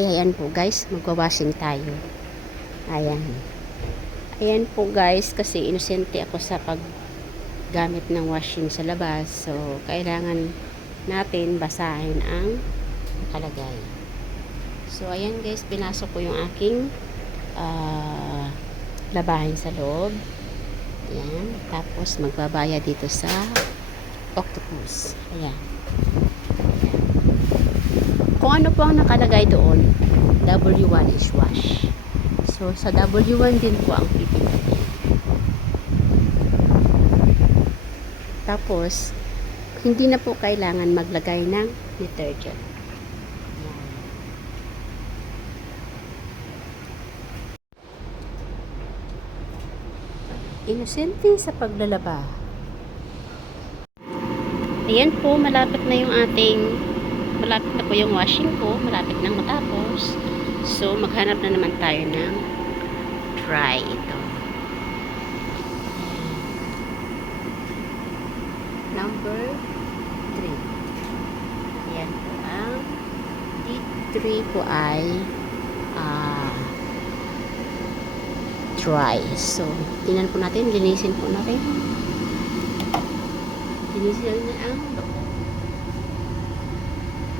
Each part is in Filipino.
Ay, ayan po guys, magwawashing tayo. Ayan. Ayan po guys, kasi inosente ako sa paggamit ng washing sa labas. So, kailangan natin basahin ang nakalagay. So, ayan guys, pinasok ko yung aking labahin sa loob. Ayan. Tapos, magbabayad dito sa octopus. Ayan. Kung ano po ang nakalagay doon, W1 is wash. So, sa W1 din po ang pipiliin. Tapos, hindi na po kailangan maglagay ng detergent. Inosente sa paglalaba. Ayan po, malapit na yung washing ko, malapit nang matapos. So, maghanap na naman tayo ng dry ito. Number 3. Ayan po ang D3 po ay dry. So, tingnan po natin, linisin po natin. Linisin natin ang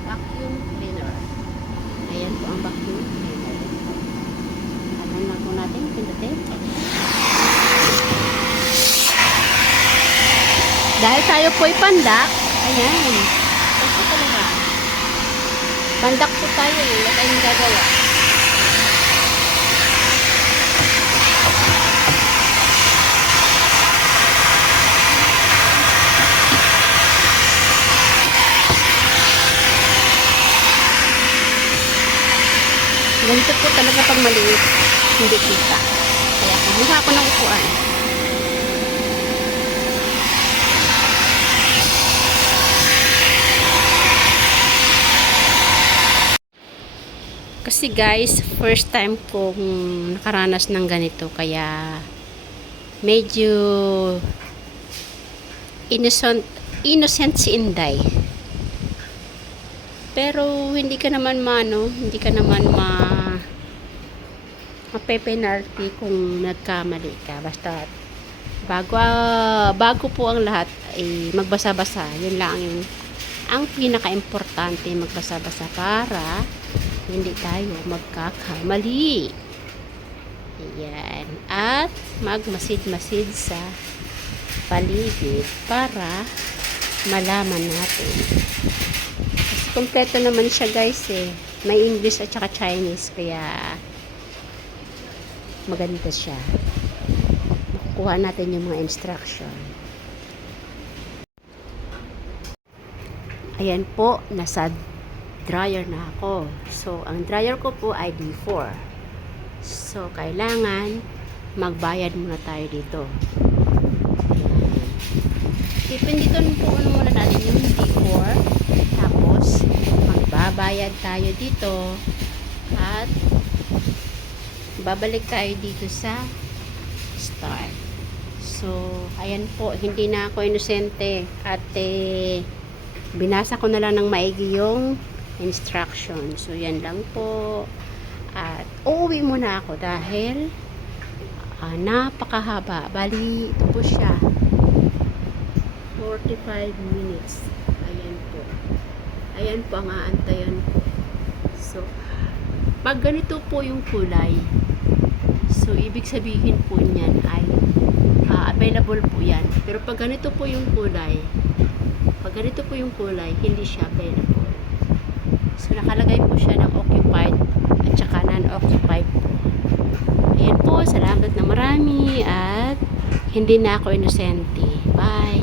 vacuum cleaner. Ayan po ang vacuum cleaner. Alam na po natin, pindutin. Dahil tayo po ay pandak, ayan. Ito talaga. Pandak po tayo eh. Wala tayong gagawa. Ganito po talaga pag maliit, hindi kita. Kaya kumuha ako ng upuan. Kasi guys, first time kong nakaranas ng ganito. Kaya medyo innocent si Inday. Pero hindi ka naman mape-penalty kung nagkamali ka. Basta bago po ang lahat ay magbasa-basa. Yun lang ang pinaka-importante, magbasa-basa para hindi tayo magkakamali. Ayan. At magmasid-masid sa paligid para malaman natin. Kasi kompleto naman siya guys eh. May English at saka Chinese, kaya maganda siya. Makukuha natin yung mga instruction. Ayan po, nasa dryer na ako. So, ang dryer ko po ay D4. So, kailangan magbayad muna tayo dito. Ipinditon po muna natin yung D4. Tapos, magbabayad tayo dito. At babalik tayo dito sa start. So, ayan po, hindi na ako inosente at binasa ko na lang ng maigi yung instruction. So, yan lang po. At uuwi muna ako dahil napakahaba. Bali, ito po siya. 45 minutes. Ayan po. Ayan po ang aantayan ko. So, pag ganito po yung kulay, so, ibig sabihin po niyan ay available po yan. Pero pag ganito po yung kulay, hindi siya available. So, nakalagay po siya ng occupied at saka non-occupied po. Ayan po, salamat na marami at hindi na ako inosente. Bye!